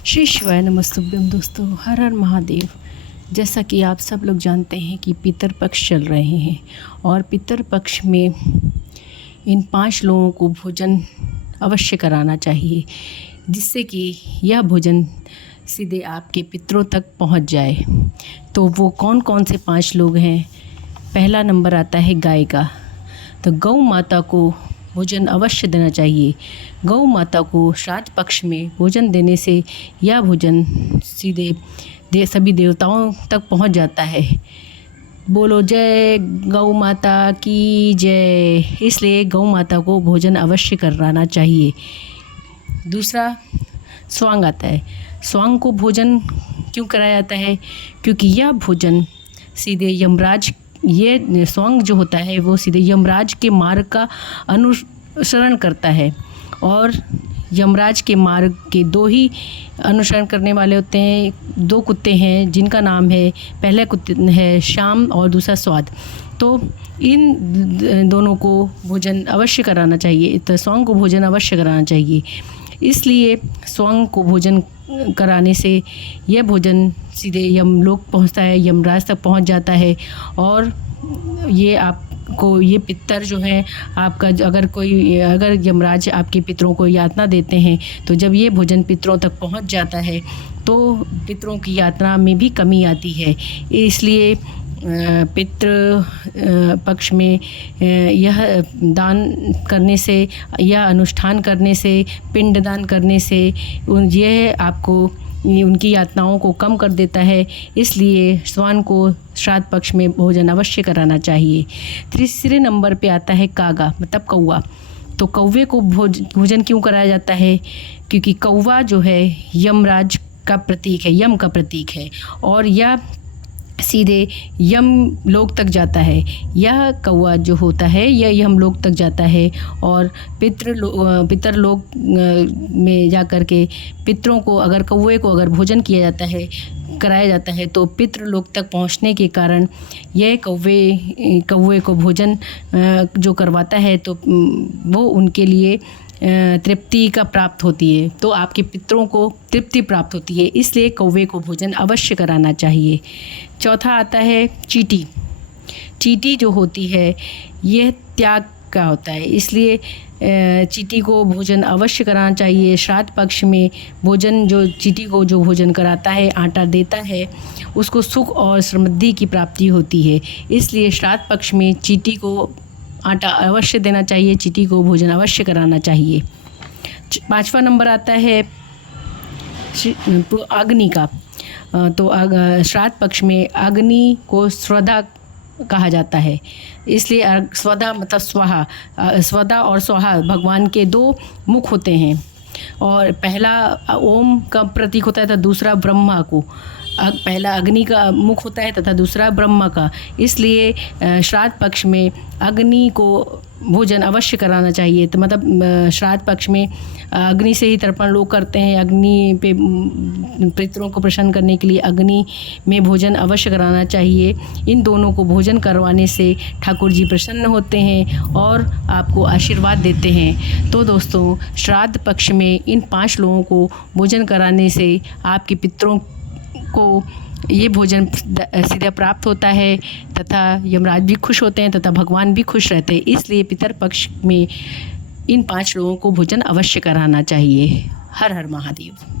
श्री शिवाय नमस्तुभ्यम। दोस्तों, हर हर महादेव। जैसा कि आप सब लोग जानते हैं कि पितृपक्ष चल रहे हैं और पितृपक्ष में इन 5 लोगों को भोजन अवश्य कराना चाहिए, जिससे कि यह भोजन सीधे आपके पितरों तक पहुंच जाए। तो वो कौन कौन से 5 लोग हैं? पहला नंबर आता है गाय का। तो गौ माता को भोजन अवश्य देना चाहिए। गौ माता को श्राद्ध पक्ष में भोजन देने से यह भोजन सीधे सभी देवताओं तक पहुंच जाता है। बोलो जय गौ माता की जय। इसलिए गौ माता को भोजन अवश्य कराना चाहिए। दूसरा स्वांग आता है। स्वांग को भोजन क्यों कराया जाता है? क्योंकि यह भोजन सीधे यमराज, ये स्वांग जो होता है वो सीधे यमराज के मार्ग का अनुसरण करता है। और यमराज के मार्ग के 2 ही अनुसरण करने वाले होते हैं। 2 कुत्ते हैं जिनका नाम है, पहले कुत्ते है श्याम और दूसरा स्वाद। तो इन दोनों को भोजन अवश्य कराना चाहिए। तो स्वांग को भोजन अवश्य कराना चाहिए। इसलिए स्वांग को भोजन कराने से यह भोजन सीधे यमलोक पहुंचता है, यमराज तक पहुंच जाता है। और ये आपको, ये पितर जो है आपका, अगर यमराज आपके पितरों को यातना देते हैं तो जब ये भोजन पितरों तक पहुंच जाता है तो पितरों की यात्रा में भी कमी आती है। इसलिए पितृ पक्ष में यह दान करने से, यह अनुष्ठान करने से, पिंडदान करने से यह आपको उनकी यातनाओं को कम कर देता है। इसलिए श्वान को श्राद्ध पक्ष में भोजन अवश्य कराना चाहिए। तीसरे नंबर पे आता है कागा, मतलब कौवा। तो कौवे को भोजन क्यों कराया जाता है? क्योंकि कौवा जो है यमराज का प्रतीक है, यम का प्रतीक है और यह सीधे यम लोक तक जाता है। यह कौवा जो होता है यह यम लोक तक जाता है और पितर लोक में जा कर के पितरों को, अगर कौवे को अगर भोजन किया जाता है, कराया जाता है, तो पितृ लोक तक पहुंचने के कारण यह कौवे को भोजन जो करवाता है तो वो उनके लिए तृप्ति का प्राप्त होती है। तो आपके पितरों को तृप्ति प्राप्त होती है। इसलिए कौवे को भोजन अवश्य कराना चाहिए। चौथा आता है चींटी। चींटी जो होती है यह त्याग का होता है, इसलिए चींटी को भोजन अवश्य कराना चाहिए। श्राद्ध पक्ष में भोजन, जो चींटी को जो भोजन कराता है, आटा देता है, उसको सुख और समृद्धि की प्राप्ति होती है। इसलिए श्राद्ध पक्ष में चींटी को आटा अवश्य देना चाहिए, चींटी को भोजन अवश्य कराना चाहिए। 5वां नंबर आता है अग्नि का। तो श्राद्ध पक्ष में अग्नि को स्वधा कहा जाता है। इसलिए स्वधा मतलब स्वाहा। स्वधा और स्वाहा भगवान के 2 मुख होते हैं और पहला ओम का प्रतीक होता है तो दूसरा ब्रह्मा को। पहला अग्नि का मुख होता है तथा दूसरा ब्रह्मा का। इसलिए श्राद्ध पक्ष में अग्नि को भोजन अवश्य कराना चाहिए। तो मतलब श्राद्ध पक्ष में अग्नि से ही तर्पण लोग करते हैं। अग्नि पे पितरों को प्रसन्न करने के लिए अग्नि में भोजन अवश्य कराना चाहिए। इन दोनों को भोजन करवाने से ठाकुर जी प्रसन्न होते हैं और आपको आशीर्वाद देते हैं। तो दोस्तों, श्राद्ध पक्ष में इन 5 लोगों को भोजन कराने से आपके पितरों को ये भोजन सीधा प्राप्त होता है तथा यमराज भी खुश होते हैं तथा भगवान भी खुश रहते हैं। इसलिए पितर पक्ष में इन 5 लोगों को भोजन अवश्य कराना चाहिए। हर हर महादेव।